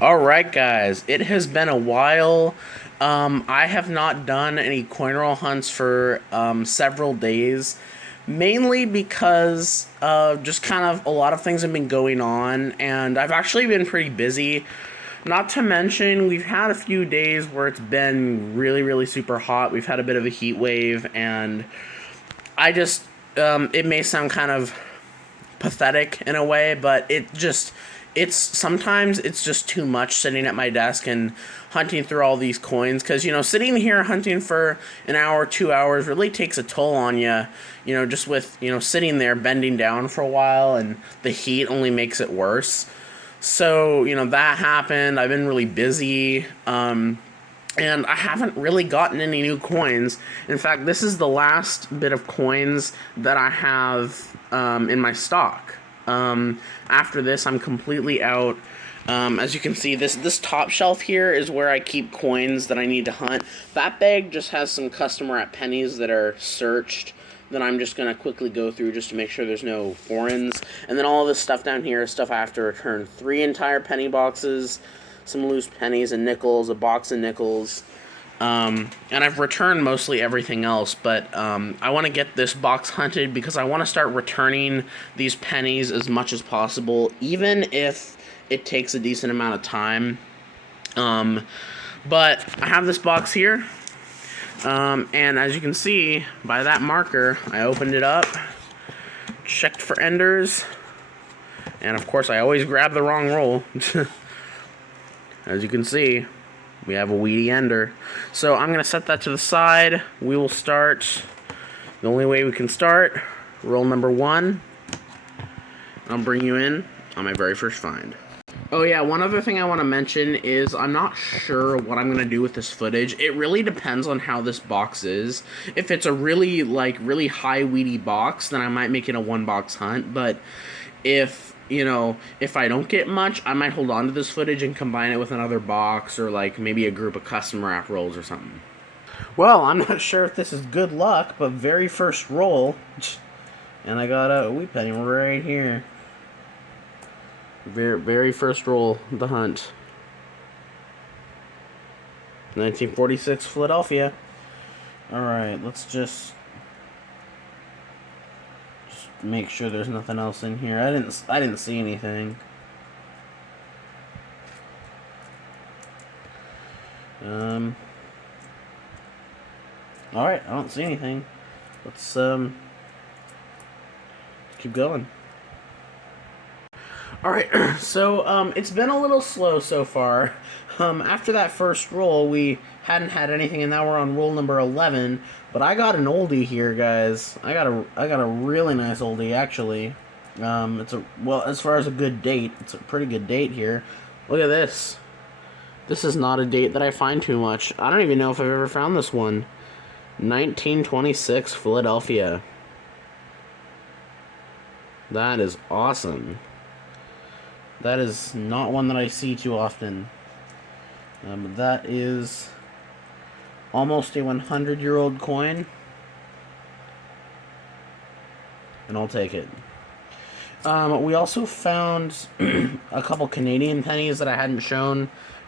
Alright guys, it has been a while. I have not done any coin roll hunts for several days, mainly because just kind of a lot of things have been going on, and I've actually been pretty busy. Not to mention, we've had a few days where it's been really super hot. We've had a bit of a heat wave, and I just, it may sound kind of pathetic in a way, but it's sometimes it's just too much sitting at my desk and hunting through all these coins, because sitting here hunting for an hour, 2 hours really takes a toll on you, just with sitting there bending down for a while, and the heat only makes it worse. So that happened. I've been really busy, and I haven't really gotten any new coins. In fact, this is the last bit of coins that I have in my stock. After this, I'm completely out. As you can see, this top shelf here is where I keep coins that I need to hunt. That bag just has some customer at pennies that are searched that I'm just going to quickly go through just to make sure there's no foreigns. And then all this stuff down here is stuff I have to return. 3 entire penny boxes, some loose pennies and nickels, a box of nickels. And I've returned mostly everything else, but I want to get this box hunted because I want to start returning these pennies as much as possible, even if it takes a decent amount of time. But I have this box here, and as you can see by that marker, I opened it up, checked for enders, and of course I always grab the wrong roll. As you can see, we have a weedy ender. So I'm going to set that to the side. We will start the only way we can start. Roll number 1. I'll bring you in on my very first find. Oh yeah, one other thing I want to mention is I'm not sure what I'm going to do with this footage. It really depends on how this box is. If it's a really high weedy box, then I might make it a 1-box hunt. But if I don't get much, I might hold on to this footage and combine it with another box, or maybe a group of custom wrap rolls or something. Well, I'm not sure if this is good luck, but very first roll, and I got a wheat penny right here. Very first roll of the hunt. 1946 Philadelphia. Alright, let's just make sure there's nothing else in here. I didn't see anything. Alright, I don't see anything. Let's keep going. Alright, so it's been a little slow so far. After that first roll, we hadn't had anything, and now we're on roll number 11. But I got an oldie here, guys. I got a really nice oldie, actually. As far as a good date, it's a pretty good date here. Look at this. This is not a date that I find too much. I don't even know if I've ever found this one. 1926 Philadelphia. That is awesome. That is not one that I see too often. But that is almost a 100-year-old coin. And I'll take it. We also found a couple Canadian pennies that I hadn't shown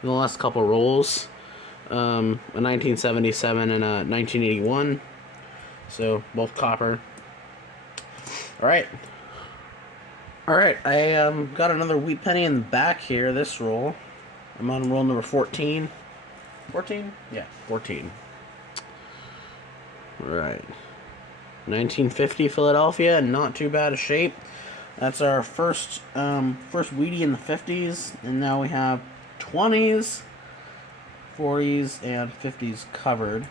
in the last couple rolls. A 1977 and a 1981. So, both copper. Alright. Alright, I got another wheat penny in the back here, this roll. I'm on roll number 14. 14? Yeah, 14. Alright. 1950 Philadelphia, not too bad a shape. That's our first wheatie in the 50s, and now we have 20s, 40s, and 50s covered.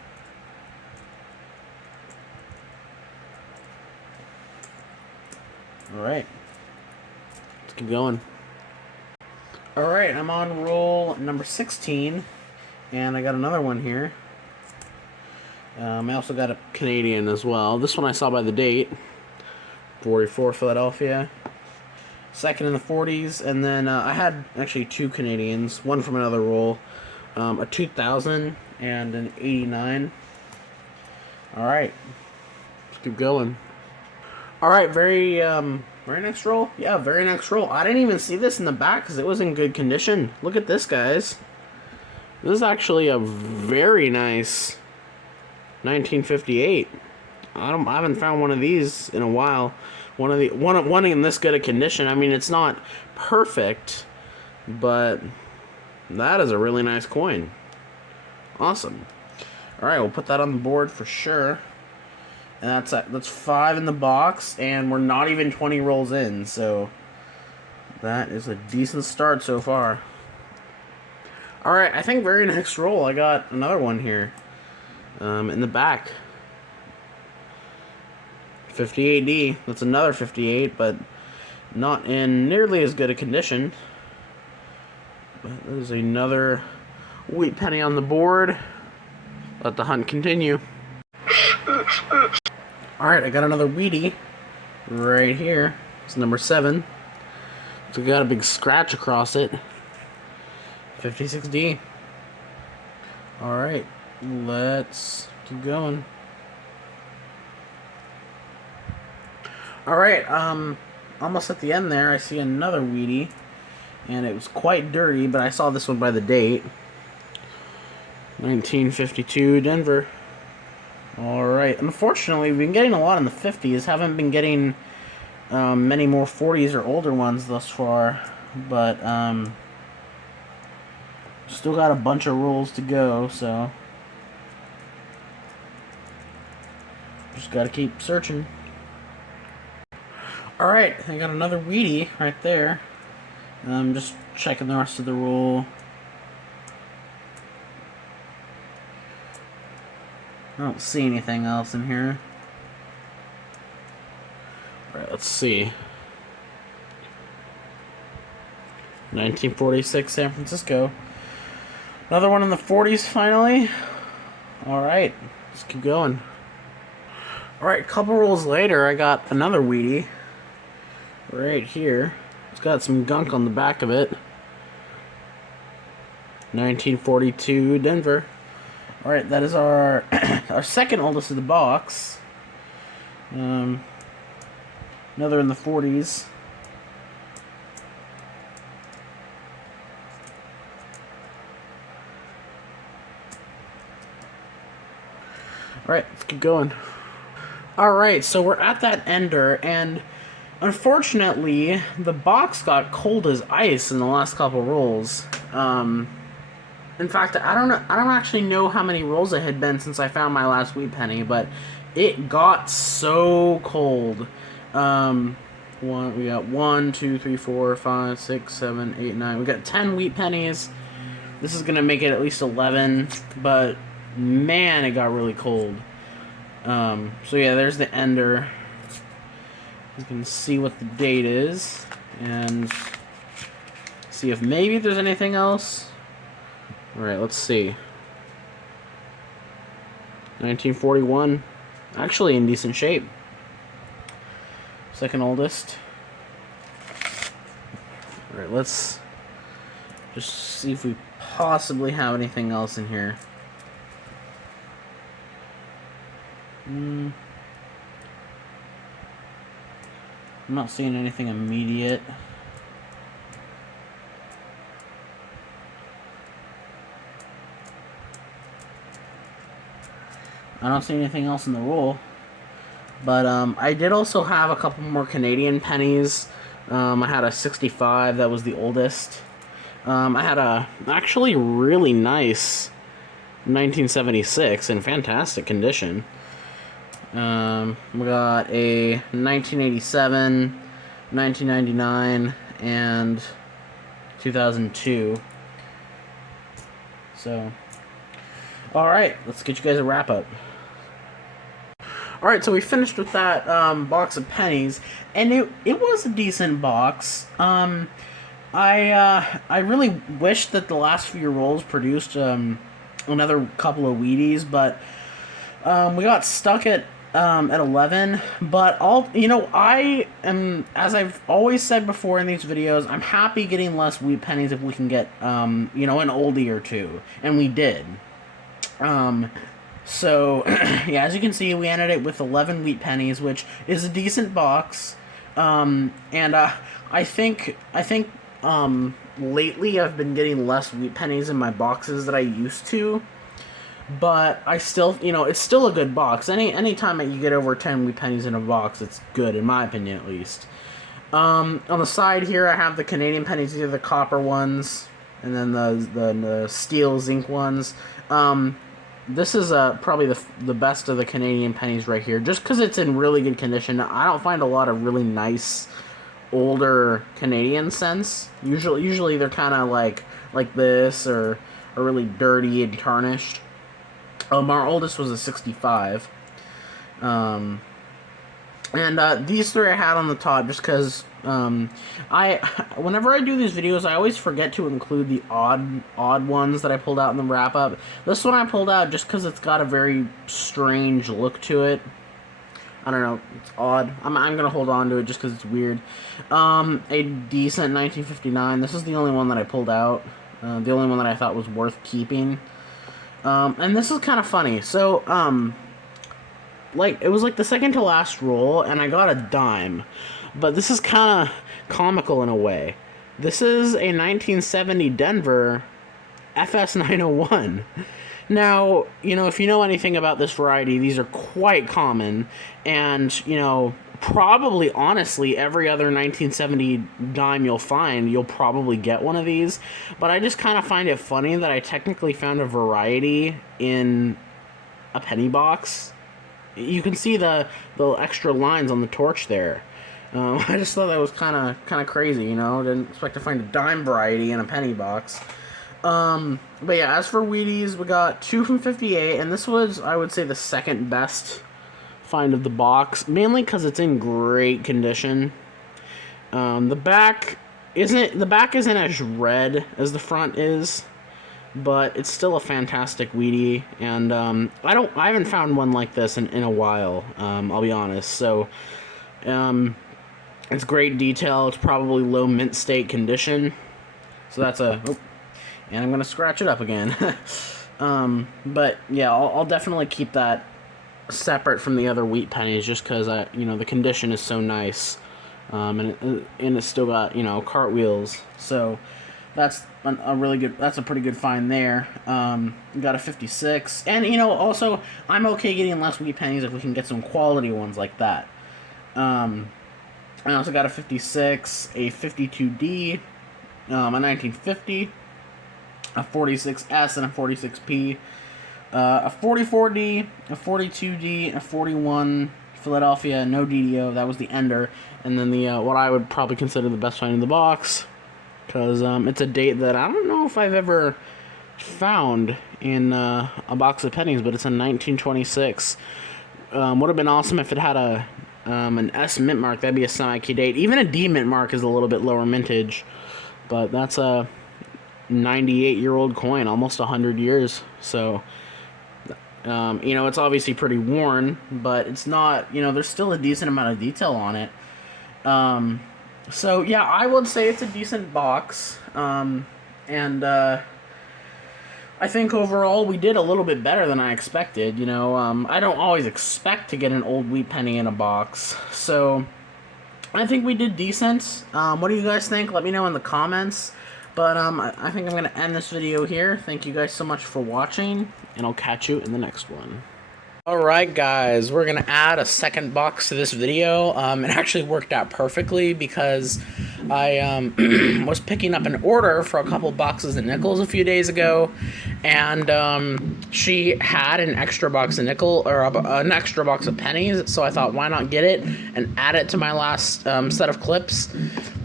Alright. Keep going. Alright, I'm on roll number 16, and I got another one here. I also got a Canadian as well. This one I saw by the date. 44 Philadelphia. Second in the 40s, and then I had actually 2 Canadians, one from another roll. A 2000 and an 89. Alright, let's keep going. Alright, very Very next roll? Yeah, very next roll. I didn't even see this in the back because it was in good condition. Look at this, guys. This is actually a very nice 1958. I haven't found one of these in a while. One in this good a condition. I mean, it's not perfect, but that is a really nice coin. Awesome. All right, we'll put that on the board for sure. And that's 5 in the box, and we're not even 20 rolls in, so that is a decent start so far. All right, I think very next roll, I got another one here in the back. 58D. That's another 58, but not in nearly as good a condition. But there's another wheat penny on the board. Let the hunt continue. Alright, I got another Wheatie right here. It's number 7. So we got a big scratch across it. 56D. Alright, let's keep going. Alright, almost at the end there, I see another Wheatie. And it was quite dirty, but I saw this one by the date. 1952 Denver. Alright, unfortunately, we've been getting a lot in the 50s. Haven't been getting many more 40s or older ones thus far. But, still got a bunch of rolls to go, so just gotta keep searching. Alright, I got another Wheatie right there. Just checking the rest of the roll. I don't see anything else in here. Alright, let's see. 1946 San Francisco. Another one in the 40s finally. Alright, let's keep going. Alright, a couple rolls later, I got another Wheatie. Right here. It's got some gunk on the back of it. 1942 Denver. Alright, that is our our second oldest of the box. Another in the 40s. Alright, let's keep going. Alright, so we're at that ender, and unfortunately, the box got cold as ice in the last couple rolls. In fact, I don't actually know how many rolls it had been since I found my last wheat penny, but it got so cold. We got 1, 2, 3, 4, 5, 6, 7, 8, 9. We got 10 wheat pennies. This is gonna make it at least 11, but man, it got really cold. So yeah, there's the ender. You can see what the date is and see if maybe there's anything else. Alright, let's see. 1941. Actually in decent shape. Second oldest. Alright, let's just see if we possibly have anything else in here. I'm not seeing anything immediate. I don't see anything else in the roll. But I did also have a couple more Canadian pennies. I had a 65, that was the oldest. I had a actually really nice 1976 in fantastic condition. We got a 1987, 1999, and 2002. So, alright, let's get you guys a wrap up. Alright, so we finished with that box of pennies, and it was a decent box. I really wish that the last few rolls produced another couple of Wheaties, but we got stuck at 11. But I am, as I've always said before in these videos, I'm happy getting less wheat pennies if we can get an oldie or two, and we did. So, yeah, as you can see, we ended it with 11 wheat pennies, which is a decent box. And I think lately I've been getting less wheat pennies in my boxes that I used to. But I still, it's still a good box. Anytime that you get over 10 wheat pennies in a box, it's good, in my opinion, at least. On the side here, I have the Canadian pennies, either the copper ones, and then the steel zinc ones. This is probably the best of the Canadian pennies right here, just because it's in really good condition. I don't find a lot of really nice older Canadian cents. Usually they're kind of like this, or are really dirty and tarnished. Our oldest was a 65. And these three I had on the top just because whenever I do these videos, I always forget to include the odd ones that I pulled out in the wrap up. This one I pulled out just because it's got a very strange look to it. I don't know, it's odd. I'm gonna hold on to it just because it's weird. A decent 1959. This is the only one that I pulled out. The only one that I thought was worth keeping. And this is kind of funny. So, it was like the second to last roll, and I got a dime. But this is kind of comical in a way. This is a 1970 Denver FS 901. Now, if you know anything about this variety, these are quite common, and, probably, honestly, every other 1970 dime you'll find, you'll probably get one of these. But I just kind of find it funny that I technically found a variety in a penny box. You can see the extra lines on the torch there. I just thought that was kind of crazy, Didn't expect to find a dime variety in a penny box. But yeah, as for Wheaties, we got 2 from 58, and this was, I would say, the second best find of the box, mainly because it's in great condition. The back isn't as red as the front is, but it's still a fantastic Wheatie, and I haven't found one like this in a while. I'll be honest. So, it's great detail. It's probably low mint state condition. So that's and I'm gonna scratch it up again. But yeah, I'll definitely keep that separate from the other wheat pennies, just because the condition is so nice, and it's still got cartwheels. So that's a pretty good find there. Got a 56, and also I'm okay getting less wheat pennies if we can get some quality ones like that. I also got a 56, a 52D, a 1950, a 46S, and a 46P, a 44D, a 42D, a 41 Philadelphia, no DDO, that was the Ender, and then the what I would probably consider the best find in the box, because it's a date that I don't know if I've ever found in a box of pennies, but it's in 1926. Would have been awesome if it had an S mint mark. That'd be a semi-key date. Even a D mint mark is a little bit lower mintage, but that's a 98-year-old coin, almost 100 years. So, it's obviously pretty worn, but it's not, there's still a decent amount of detail on it. So yeah, I would say it's a decent box. And I think overall we did a little bit better than I expected. I don't always expect to get an old wheat penny in a box, so I think we did decent. What do you guys think? Let me know in the comments. But I think I'm going to end this video here. Thank you guys so much for watching, and I'll catch you in the next one. Alright guys, we're going to add a second box to this video. It actually worked out perfectly because I was picking up an order for a couple boxes of nickels a few days ago, and she had an extra box of an extra box of pennies, so I thought, why not get it and add it to my last set of clips.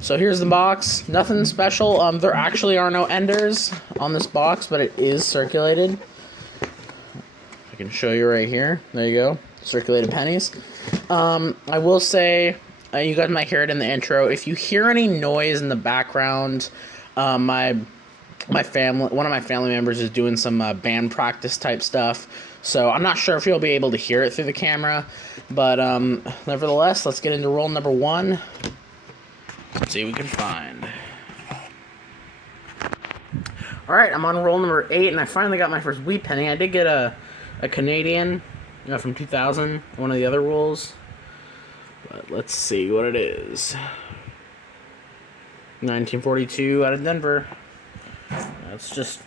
So here's the box. Nothing special. There actually are no enders on this box, but it is circulated. I can show you right here. There you go. Circulated pennies. I will say, you guys might hear it in the intro. If you hear any noise in the background, one of my family members is doing some band practice type stuff. So I'm not sure if you'll be able to hear it through the camera, but nevertheless, let's get into roll number 1. Let's see what we can find. Alright, I'm on roll number 8, and I finally got my first wheat penny. I did get a Canadian from 2000, one of the other rolls. Let's see what it is. 1942 out of Denver. Let's just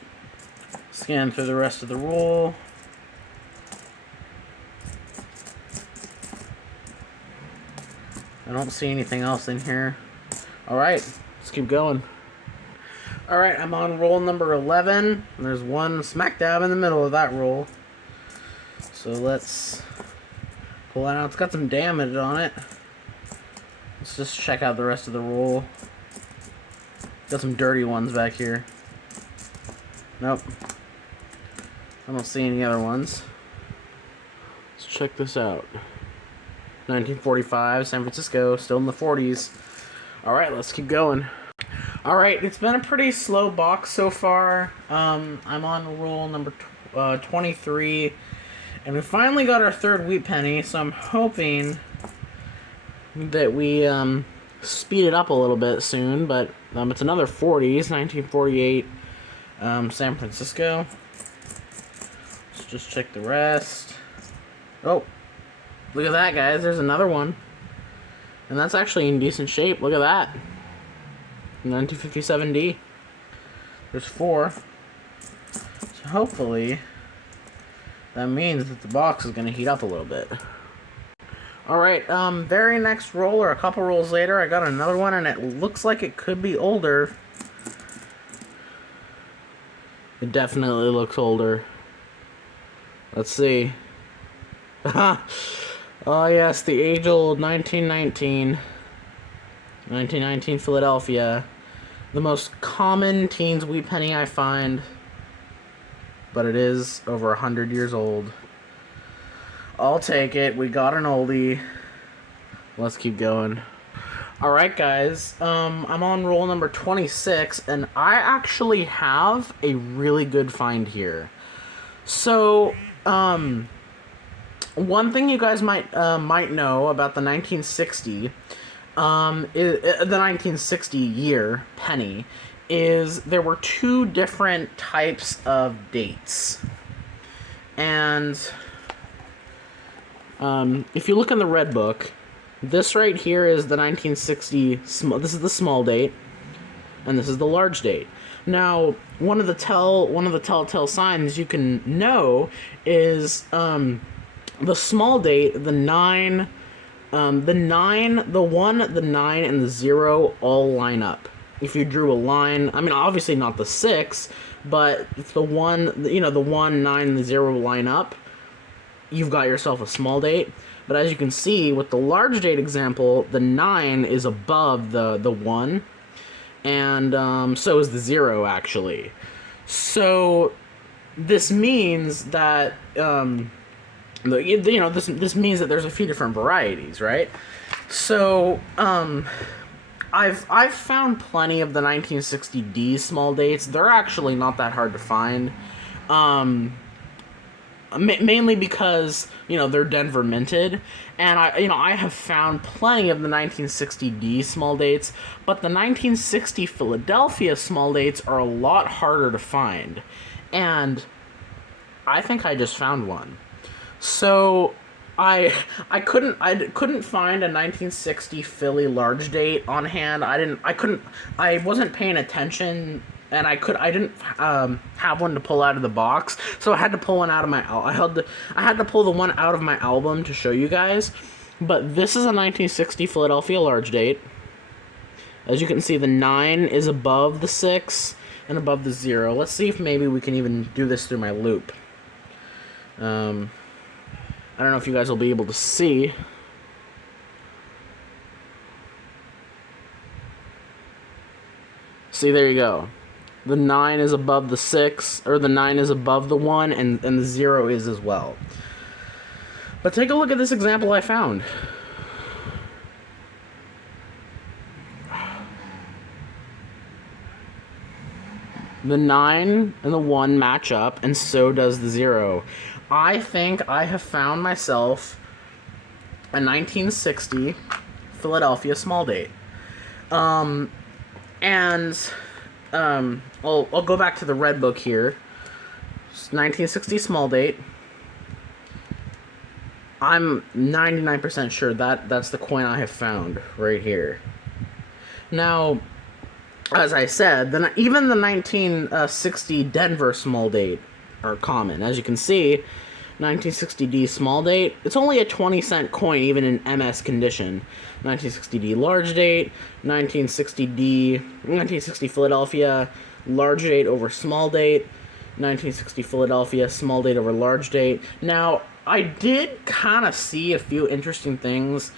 scan through the rest of the roll. I don't see anything else in here. Alright, let's keep going. Alright, I'm on roll number 11. There's one smack dab in the middle of that roll. So let's pull that out. It's got some damage on it. Let's just check out the rest of the roll. Got some dirty ones back here. Nope. I don't see any other ones. Let's check this out. 1945, San Francisco, still in the 40s. Alright, let's keep going. Alright, it's been a pretty slow box so far. I'm on roll number 23. And we finally got our third wheat penny, so I'm hoping that we speed it up a little bit soon. But it's another 40s, 1948, San Francisco. Let's just check the rest. Oh, look at that, guys. There's another one. And that's actually in decent shape. Look at that. 1957D. There's 4. So hopefully that means that the box is going to heat up a little bit. Alright, very next roll, or a couple rolls later, I got another one, and it looks like it could be older. It definitely looks older. Let's see. Oh yes, the age-old 1919. 1919 Philadelphia. The most common teens wheat penny I find. But it is over 100 years old. I'll take it. We got an oldie. Let's keep going. Alright, guys. I'm on roll number 26, and I actually have a really good find here. So, one thing you guys might know about the 1960 year penny is there were 2 different types of dates. And if you look in the red book, this right here is the 1960 this is the small date, and this is the large date. Now, one of the telltale signs you can know is the small date, the 9, the 9, the 1, the 9, and the 0 all line up. If you drew a line, I mean, obviously not the 6, but if the 1, the 1, 9, and the 0 line up, you've got yourself a small date. But as you can see, with the large date example, the 9 is above the 1, and so is the 0, actually. So this means that this means that there's a few different varieties, right? So I've found plenty of the 1960D small dates. They're actually not that hard to find, mainly because they're Denver minted, and I have found plenty of the 1960D small dates, but the 1960 Philadelphia small dates are a lot harder to find, and I think I just found one. So I couldn't find a 1960 Philly large date on hand. I wasn't paying attention, and I didn't have one to pull out of the box, so I had to pull one out of my I had to pull the one out of my album to show you guys. But this is a 1960 Philadelphia large date. As you can see, the 9 is above the 6 and above the 0. Let's see if maybe we can even do this through my loop. I don't know if you guys will be able to see. See, there you go. The 9 is above the 6, or the 9 is above the 1, and the 0 is as well. But take a look at this example I found. The 9 and the 1 match up, and so does the 0. I think I have found myself a 1960 Philadelphia small date. I'll go back to the red book here. 1960 small date. I'm 99% sure that's the coin I have found right here. Now, as I said, even the 1960 Denver small date are common. As you can see, 1960D small date, it's only a 20-cent coin even in MS condition. 1960D large date, 1960 Philadelphia, large date over small date, 1960 Philadelphia, small date over large date. Now, I did kind of see a few interesting things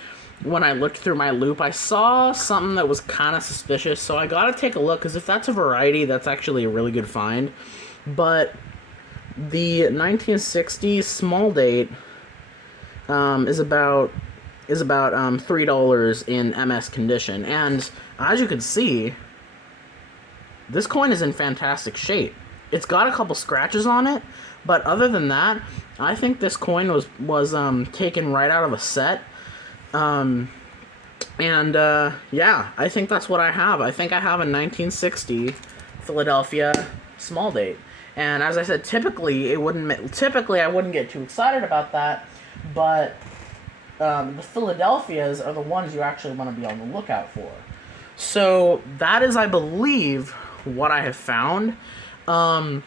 when I looked through my loop. I saw something that was kind of suspicious, so I gotta take a look, because if that's a variety, that's actually a really good find. But the 1960 small date is about $3 in MS condition, and as you can see, this coin is in fantastic shape. It's got a couple scratches on it, but other than that, I think this coin was taken right out of a set. Yeah, I think that's what I have. I think I have a 1960 Philadelphia small date. And as I said, typically I wouldn't get too excited about that, but the Philadelphias are the ones you actually want to be on the lookout for. So that is, I believe, what I have found. And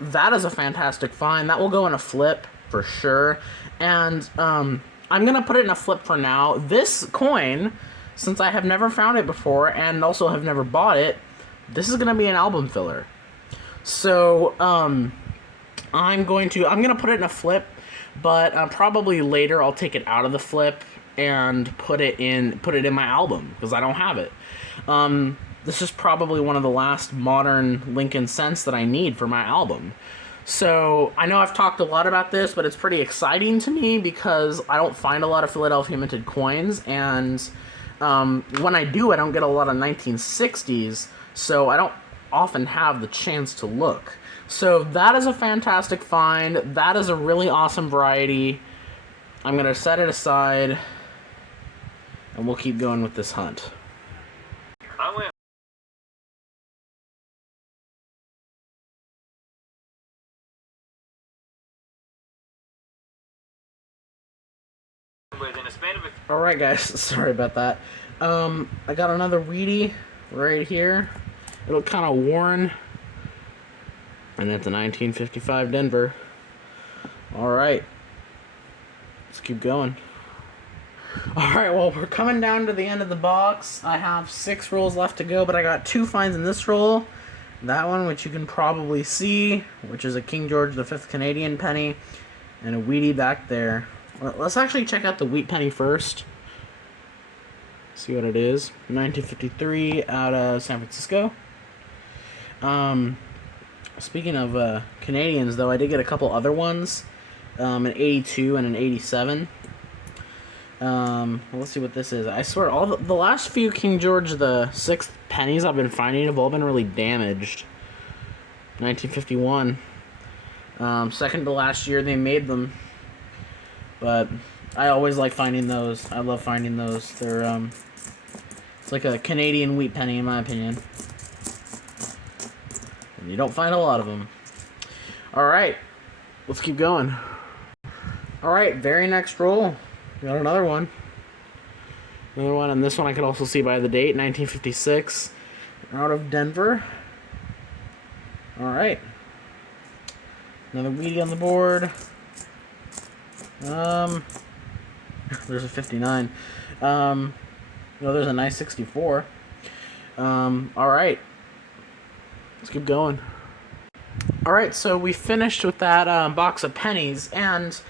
that is a fantastic find. That will go in a flip for sure. And I'm going to put it in a flip for now. This coin, since I have never found it before and also have never bought it, this is going to be an album filler. So I'm going to put it in a flip, but probably later I'll take it out of the flip and put it in my album, because I don't have it. This is probably one of the last modern Lincoln cents that I need for my album. So I know I've talked a lot about this, but it's pretty exciting to me because I don't find a lot of Philadelphia minted coins, and when I do, I don't get a lot of 1960s, so I don't often have the chance to look. So that is a fantastic find. That is a really awesome variety. I'm going to set it aside, and we'll keep going with this hunt. Alright guys, sorry about that. I got another Wheatie right here. It looked kind of worn. And it's a 1955 Denver. Alright. Let's keep going. Alright, well, we're coming down to the end of the box. I have 6 rolls left to go, but I got 2 finds in this roll. That one, which you can probably see, which is a King George V Canadian penny, and a Wheatie back there. Let's actually check out the wheat penny first. See what it is. 1953 out of San Francisco. Speaking of Canadians, though, I did get a couple other ones. An 82 and an 87. Let's see what this is. I swear, all the last few King George VI pennies I've been finding have all been really damaged. 1951. Second to last year they made them. But I always like finding those. I love finding those. They're, it's like a Canadian wheat penny, in my opinion. And you don't find a lot of them. Alright, let's keep going. Alright, very next roll. Got another one. Another one, and this one I could also see by the date, 1956. Out of Denver. Alright. Another Wheatie on the board. There's a 59. No, there's a nice 64. Alright. Let's keep going. Alright, so we finished with that box of pennies, and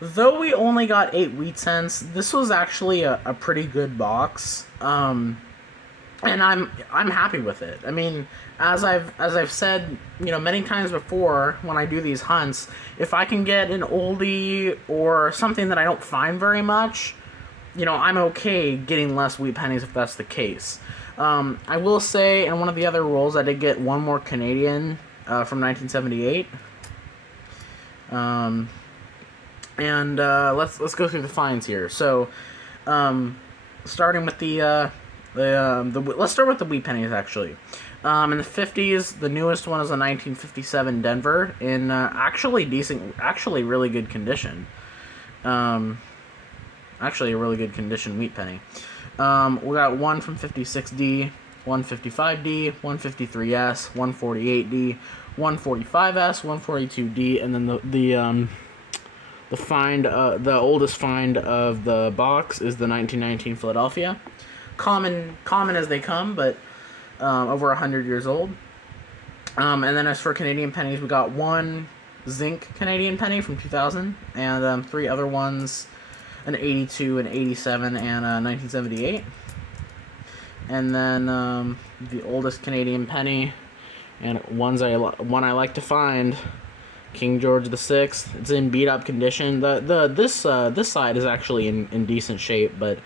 though we only got 8 wheat cents, this was actually a pretty good box. And I'm happy with it. I mean, as I've said, you know, many times before when I do these hunts, if I can get an oldie or something that I don't find very much, you know, I'm okay getting less wheat pennies if that's the case. I will say in one of the other rolls I did get one more Canadian from 1978. Let's go through the finds here. So, starting with let's start with the wheat pennies, actually. In the 50s, the newest one is a 1957 Denver in actually really good condition. Actually, a really good condition wheat penny. We got one from 56D, 155D, 153S, 148D, 145S, 142D, and then the oldest find of the box is the 1919 Philadelphia. Common as they come, but over 100 years old. And then as for Canadian pennies, we got one zinc Canadian penny from 2000, and three other ones, an 82, an 87, and a 1978. And then the oldest Canadian penny, and one I like to find, King George VI. It's in beat up condition. This side is actually in decent shape, but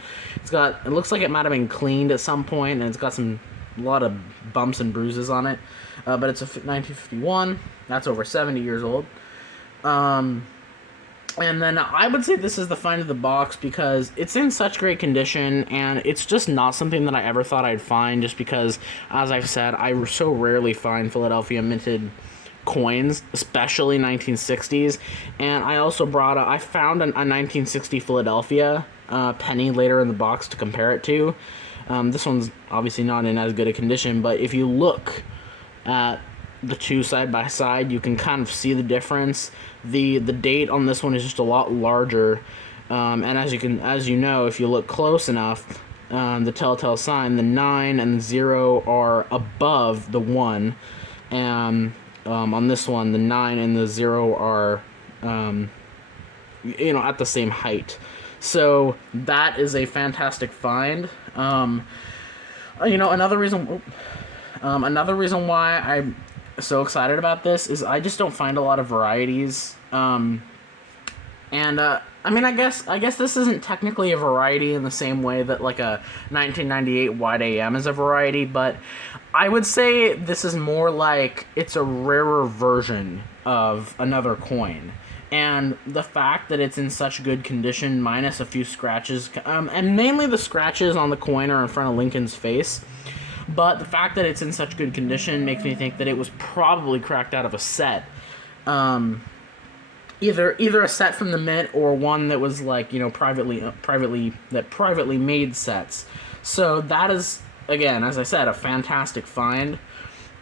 it looks like it might have been cleaned at some point, and it's got a lot of bumps and bruises on it. But it's a 1951. That's over 70 years old. And then I would say this is the find of the box because it's in such great condition, and it's just not something that I ever thought I'd find, just because, as I've said, I so rarely find Philadelphia minted coins, especially 1960s. And I also I found a 1960 Philadelphia penny later in the box to compare it to. This one's obviously not in as good a condition, but if you look at the two side by side, you can kind of see the difference. The date on this one is just a lot larger, and as you know, if you look close enough, the telltale sign, the 9 and the 0 are above the 1, and on this one, the 9 and the 0 are at the same height. So that is a fantastic find. Another reason why I'm so excited about this is I just don't find a lot of varieties. I guess this isn't technically a variety in the same way that like a 1998 Wide AM is a variety, but I would say this is more like it's a rarer version of another coin. And the fact that it's in such good condition, minus a few scratches, and mainly the scratches on the coin are in front of Lincoln's face, but the fact that it's in such good condition makes me think that it was probably cracked out of a set. Either a set from the mint or one that was like, privately made sets. So that is, again, as I said, a fantastic find.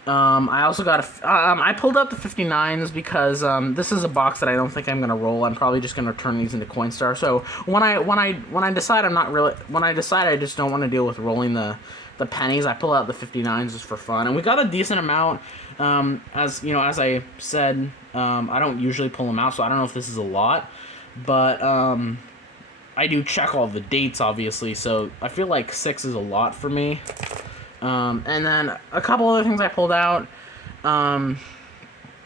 I also got I pulled out the 59s because this is a box that I don't think I'm gonna roll. I'm probably just gonna turn these into Coinstar. So when I decide I just don't want to deal with rolling the pennies, I pull out the 59s just for fun, and we got a decent amount. As I said, I don't usually pull them out, so I don't know if this is a lot, but I do check all the dates, obviously, so I feel like 6 is a lot for me. And then a couple other things I pulled out. One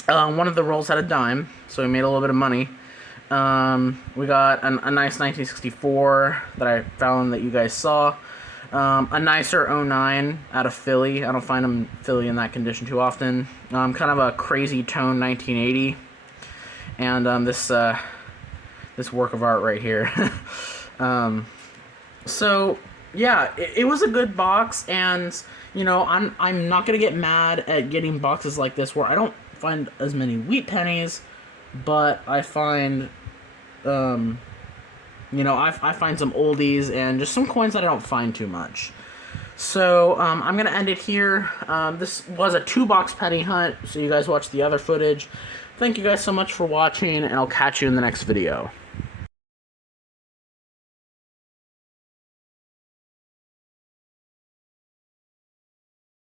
of the rolls had a dime, so we made a little bit of money. We got a nice 1964 that I found that you guys saw. A nicer 09 out of Philly. I don't find them Philly in that condition too often. Kind of a crazy tone 1980. And this work of art right here. So yeah, it was a good box, and I'm not gonna get mad at getting boxes like this where I don't find as many wheat pennies, but I find I find some oldies and just some coins that I don't find too much. So I'm gonna end it here. This was a 2-box penny hunt, so you guys watch the other footage. Thank you guys so much for watching, and I'll catch you in the next video.